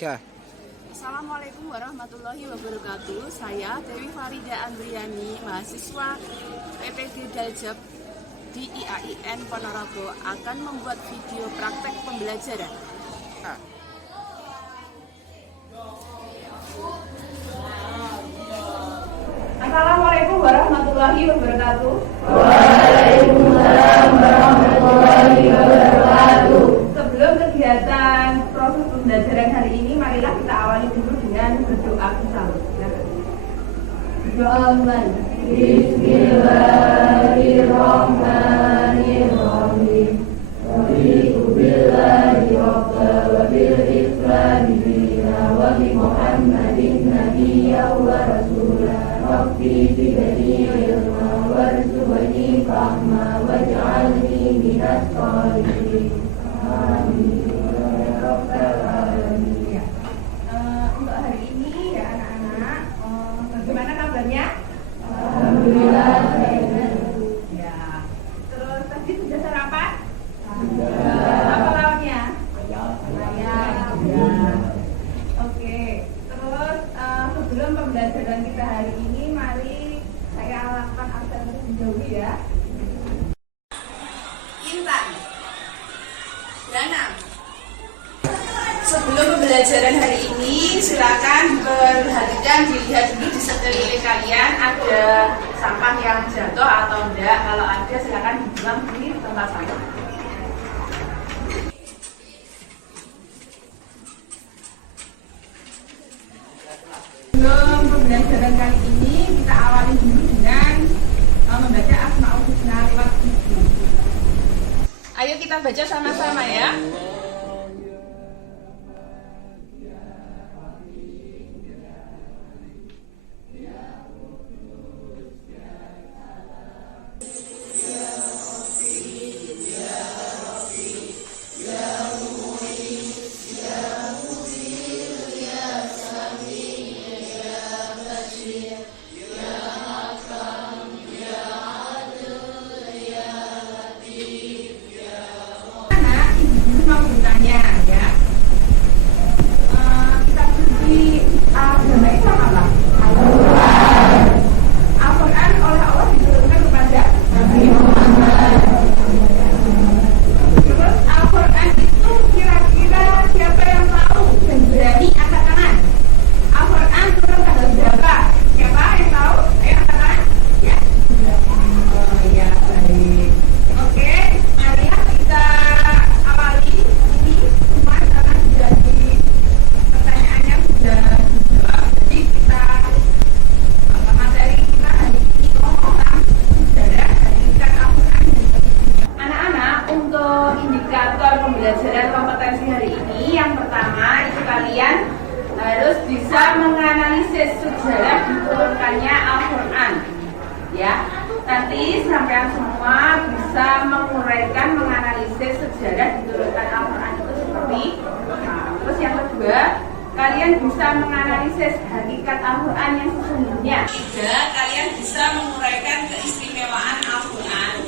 3. Assalamualaikum warahmatullahi wabarakatuh. Saya Dewi Farida Andriani, mahasiswa PPG Daljab di IAIN Ponorogo akan membuat video praktek pembelajaran. Assalamualaikum warahmatullahi wabarakatuh. Waalaikumsalam warahmatullahi wabarakatuh. Sebelum kegiatan proses pembelajaran hari ini, marilah kita awali dulu dengan berdoa bersama. Amin. Bismillahirrahmanirrahim. Raditu billahi rabba wa bil islami dina wa bi Muhammadin nabiyya wa rasulah. Rabbi zidni ilma warzuqni fahma waj'alni minas sholihin. Amin ya rabbal alamin. Untuk hari ini ya anak-anak, bagaimana kabarnya? Alhamdulillah. Ya. Terus tadi sudah sarapan? Sudah. Apa lauknya? Ayam. Ya. Oke. Terus sebelum pembelajaran kita hari ini, mari saya alahkan absen terlebih dahulu ya. Intan. Dana. Sebelum pembelajaran hari ini, silakan perhatikan, dilihat dulu di sekeliling kalian ada sampah yang jatuh atau enggak. Kalau ada, silakan dibuang di tempat sampah. Sebelum pembelajaran kali ini, kita awali dulu dengan membaca Asmaul Husna lewat video. Ayo kita baca sama-sama ya. Mau bertanya ya, kita beri agama Islam apa? Al-Quran oleh Allah diturunkan kepada Nabi Muhammad. Terus Al-Quran itu kira-kira siapa yang tahu dan berani angkat tangan? Al-Quran turun tanggal berapa? Siapa yang tahu? Ayo angkat tangan ya. Oh ya, baik. Oke, marilah kita awali ini cuma karena sudah di pertanyaannya sudah dijawab, jadi kita materi kita hari ini ngomong tentang sejarah hakikat Al-Quran. Anak-anak, untuk indikator pembelajaran kompetensi hari ini, yang pertama itu kalian harus bisa menganalisis sejarah diturunkannya Al-Quran ya. Nanti sampean semua bisa menguraikan, menganalisis sejarah diturunkan Al-Quran itu seperti terus yang kedua, kalian bisa menganalisis hakikat Al-Quran yang sesungguhnya. Tiga, kalian bisa menguraikan keistimewaan Al-Quran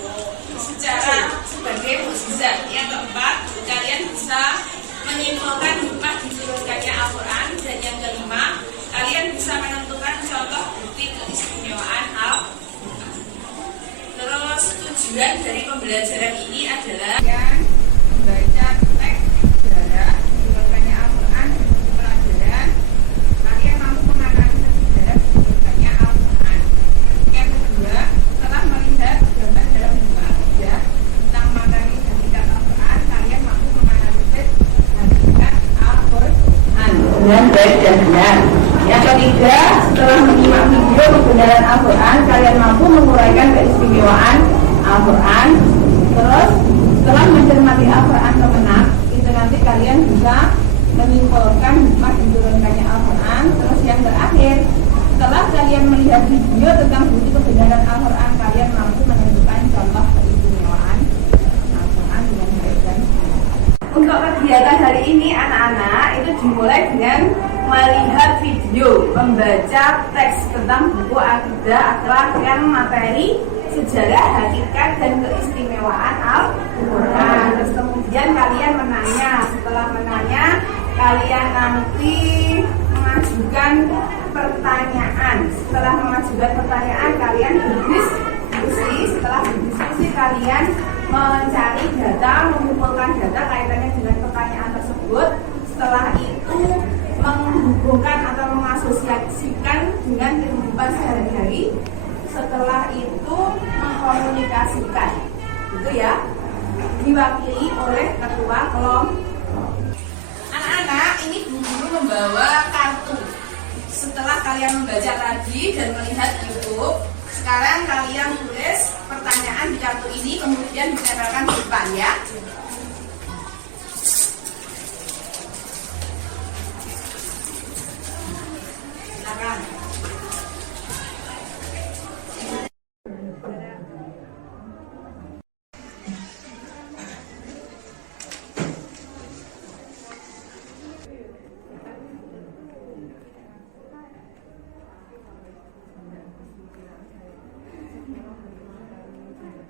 secara sebagai mukjizat. Yang keempat, kalian bisa menyimpulkan hikmah diturunkannya Al-Quran. Dan yang kelima, kalian bisa menentukan contoh bukti keistimewaan Al-Quran. Terus tujuan dari pembelajaran ini adalah yang membaca teks sejarah diturunkannya Al-Quran di pelajaran. Kalian mampu menganalisis sejarah diturunkannya Al-Quran. Yang kedua, setelah melihat gambar dalam buku ya tentang materi hakikat Al-Quran, kalian mampu menganalisis hakikat Al-Quran dengan baik dan benar. Yang ketiga, setelah menyimak video kebenaran Al-Quran, kalian mampu menguraikan keistimewaan Al-Quran. Terus, setelah mencermati Al-Quran kemenang, itu nanti kalian bisa menyimpulkan hikmah diturunkannya Al-Quran. Terus yang terakhir, setelah kalian melihat video tentang bukti kebenaran Al-Quran, kalian mampu menentukan contoh keistimewaan Al-Quran dengan baik dan benar. Untuk kegiatan hari ini anak-anak itu dimulai dengan melihat video, membaca teks tentang buku akidah akhlak yang materi sejarah, hakikat, dan keistimewaan Al-Quran. Terus kemudian kalian menanya, setelah menanya kalian nanti mengajukan pertanyaan. Setelah mengajukan pertanyaan, kalian berdiskusi. Setelah berdiskusi, kalian mencari data, mengumpulkan data kaitannya dengan pertanyaan tersebut. Setelah itu menghubungkan atau mengasosiasikan dengan kehidupan sehari-hari. Setelah itu mengkomunikasikan, gitu ya, diwakili oleh ketua kelompok. Anak-anak, ini guru membawa kartu. Setelah kalian membaca tadi dan melihat YouTube, sekarang kalian tulis pertanyaan di kartu ini, kemudian ditempelkan di depan ya. Silakan.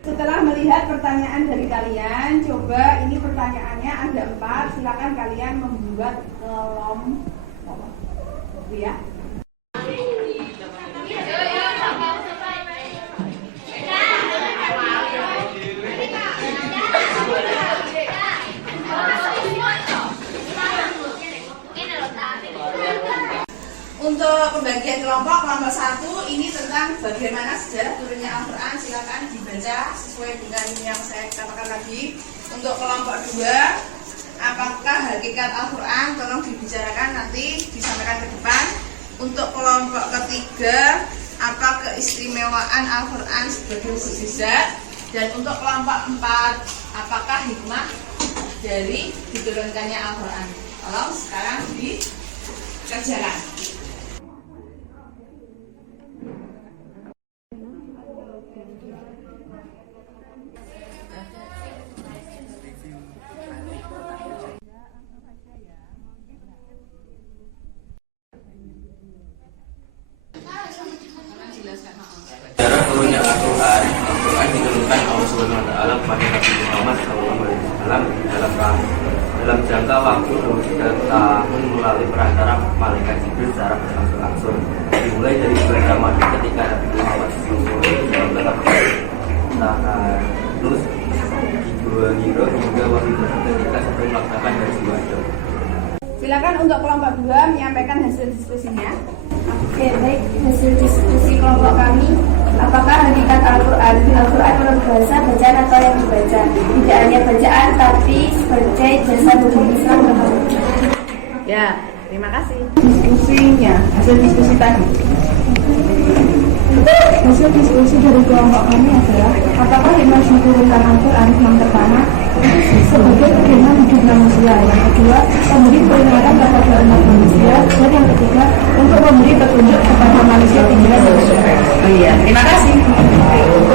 Setelah melihat pertanyaan dari kalian, coba ini pertanyaannya ada 4. Silakan kalian membuat kelompok, ya. Untuk pembagian kelompok 1 ini tentang bagaimana sejarah turunnya Al-Quran. Silakan dibaca sesuai dengan yang saya katakan tadi. Untuk kelompok 2, apakah hakikat Al-Quran, tolong dibicarakan nanti, disampaikan ke depan. Untuk kelompok ketiga, apa keistimewaan Al-Quran sebagai mukjizat. Dan untuk kelompok 4, apakah hikmah dari diturunkannya Al-Quran. Tolong sekarang dikerjakan. Sejarah turunnya Al-Quran diturunkan Allah Subhanahu Wa Taala kepada Nabi Muhammad SAW dalam jangka waktu 23 tahun melalui perantara malaikat Jibril secara berangsur-angsur. Dimulai dari bulan Ramadan ketika Nabi Muhammad SAW terus di dua Hijrah hingga wahyu ketika sebelum melaksanakan dari Wajah. Silakan untuk kelompok 2 menyampaikan hasil diskusinya. Oke, baik, hasil diskusi kelompok kami. Apakah hakikat Al-Quran? Al-Quran menurut bahasa bacaan atau yang dibaca? Tidak hanya bacaan, tapi sebagai jasa hukum Islam. Ya, terima kasih. Diskusinya, hasil diskusi tadi. Hasil diskusi dari kelompok kami adalah apakah hikmah diturunkan Al-Quran? Yang pertama, sebagai pedoman hidup manusia. Yang kedua, memberi peringatan kepada umat manusia. Dan yang ketiga, untuk memberi petunjuk kepada manusia tinggal di surga. Oh iya, terima kasih.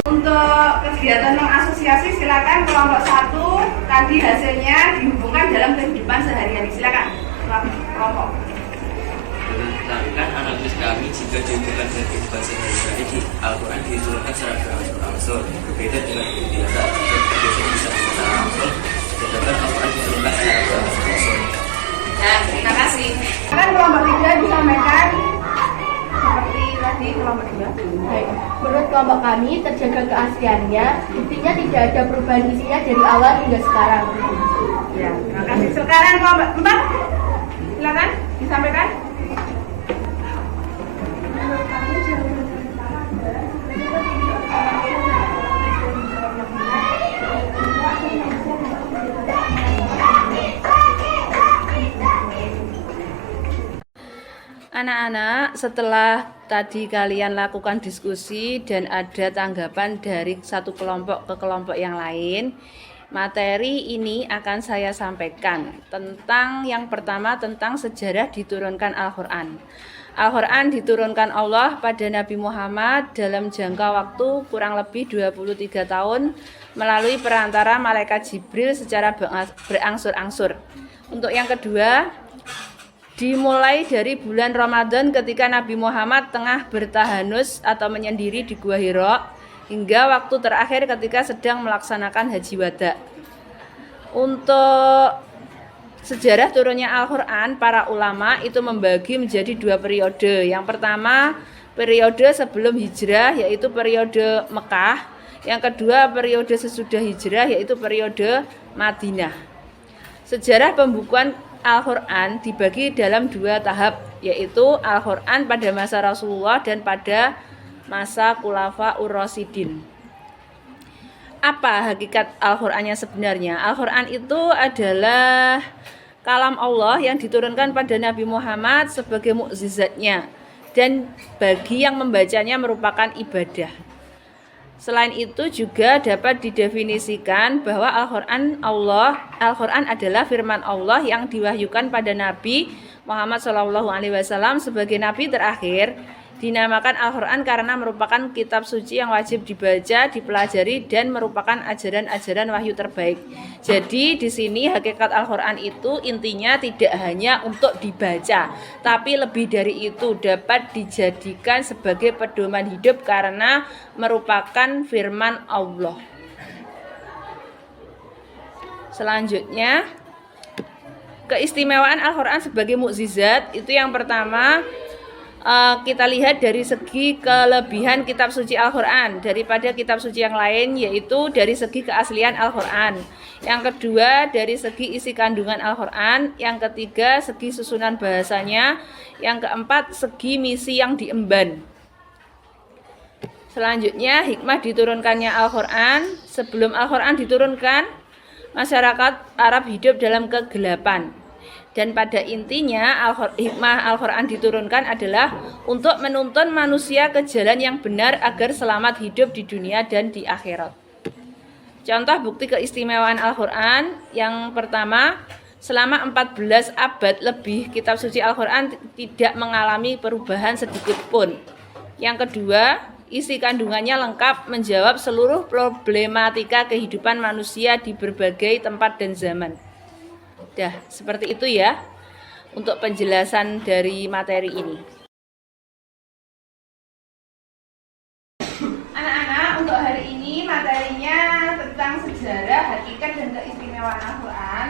Untuk kegiatan mengasosiasi, silakan kelompok 1 tadi hasilnya dihubungkan dalam kehidupan sehari-hari. Silakan kelompok. Berdasarkan analisis kami, jika dihubungkan dengan kehidupan sehari-hari, Al-Quran diturunkan secara berangsur-angsur. Berbeda dengan biasa, biasanya bisa secara langsung, sedangkan Al-Quran diturunkan secara berangsur-angsur. Ya, terima kasih. Silakan kelompok 3 disampaikan seperti tadi kelompok 2. Baik. Menurut kelompok kami, terjaga keasliannya, buktinya tidak ada perubahan isinya dari awal hingga sekarang. Ya, terima kasih. Sekarang kelompok 4, silakan disampaikan. Anak-anak, setelah tadi kalian lakukan diskusi dan ada tanggapan dari satu kelompok ke kelompok yang lain, materi ini akan saya sampaikan tentang yang pertama tentang sejarah diturunkan Al-Quran. Al-Quran diturunkan Allah pada Nabi Muhammad dalam jangka waktu kurang lebih 23 tahun melalui perantara malaikat Jibril secara berangsur-angsur. Untuk yang kedua, dimulai dari bulan Ramadan ketika Nabi Muhammad tengah bertahanus atau menyendiri di Gua Hira hingga waktu terakhir ketika sedang melaksanakan haji wada. Untuk Sejarah turunnya Al-Quran, para ulama itu membagi menjadi 2 periode. Yang pertama, periode sebelum hijrah, yaitu periode Mekah. Yang kedua, periode sesudah hijrah, yaitu periode Madinah. Sejarah pembukuan Al-Quran dibagi dalam 2 tahap, yaitu Al-Quran pada masa Rasulullah dan pada masa Khulafaur Rasyidin. Apa hakikat Al-Quran yang sebenarnya? Al-Quran itu adalah kalam Allah yang diturunkan pada Nabi Muhammad sebagai mukjizatnya, dan bagi yang membacanya merupakan ibadah. Selain itu juga dapat didefinisikan bahwa Al-Quran adalah firman Allah yang diwahyukan pada Nabi Muhammad SAW sebagai Nabi terakhir. Dinamakan Al-Quran karena merupakan kitab suci yang wajib dibaca, dipelajari, dan merupakan ajaran-ajaran wahyu terbaik. Jadi di sini hakikat Al-Quran itu intinya tidak hanya untuk dibaca, tapi lebih dari itu dapat dijadikan sebagai pedoman hidup karena merupakan firman Allah. Selanjutnya, keistimewaan Al-Quran sebagai mukjizat itu yang pertama, kita lihat dari segi kelebihan kitab suci Al-Quran daripada kitab suci yang lain, yaitu dari segi keaslian Al-Quran. Yang kedua, dari segi isi kandungan Al-Quran. Yang ketiga, segi susunan bahasanya. Yang keempat, segi misi yang diemban. Selanjutnya, hikmah diturunkannya Al-Quran. Sebelum Al-Quran diturunkan, masyarakat Arab hidup dalam kegelapan. Dan pada intinya hikmah Al-Quran diturunkan adalah untuk menuntun manusia ke jalan yang benar agar selamat hidup di dunia dan di akhirat. Contoh bukti keistimewaan Al-Quran yang pertama, selama 14 abad lebih kitab suci Al-Quran tidak mengalami perubahan sedikit pun. Yang kedua, isi kandungannya lengkap menjawab seluruh problematika kehidupan manusia di berbagai tempat dan zaman. Seperti itu ya untuk penjelasan dari materi ini. Anak-anak, untuk hari ini materinya tentang sejarah, hakikat, dan keistimewaan Al-Quran.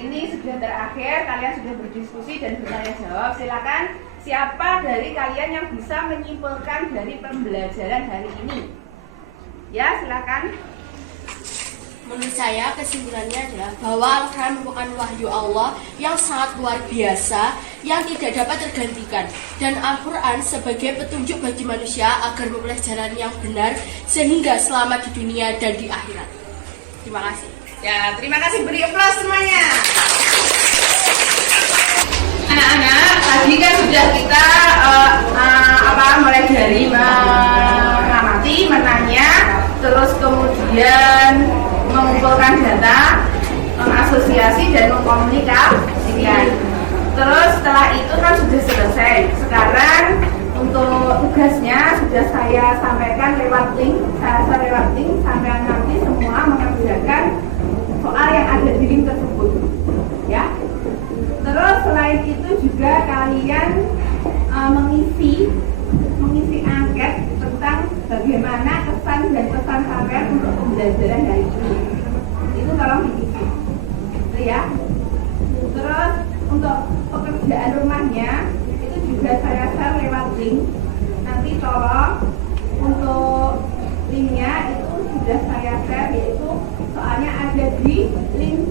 Ini sudah terakhir, kalian sudah berdiskusi dan bertanya jawab. Silakan, siapa dari kalian yang bisa menyimpulkan dari pembelajaran hari ini? Ya, silakan. Menurut saya kesimpulannya adalah bahwa Al-Quran merupakan wahyu Allah yang sangat luar biasa yang tidak dapat tergantikan, dan Al-Quran sebagai petunjuk bagi manusia agar memilih jalan yang benar sehingga selamat di dunia dan di akhirat. Terima kasih. Ya, terima kasih, beri aplaus semuanya. Anak-anak, tadi kan sudah kita mulai dari mengamati, menanya, terus kemudian mengumpulkan data, mengasosiasi dan mengkomunikasikan. Terus setelah itu kan sudah selesai. Sekarang untuk tugasnya sudah saya sampaikan lewat link. Saya lewat link sampai nanti semua mengerjakan soal yang ada di link tersebut. Ya. Terus selain itu juga kalian mengisi angket tentang bagaimana kesan dan pesan kalian untuk pembelajaran hari ini. Itu tolong diisi, ya. Terus untuk pekerjaan rumahnya itu juga saya share lewat link. Nanti tolong untuk linknya itu sudah saya share, yaitu soalnya ada di link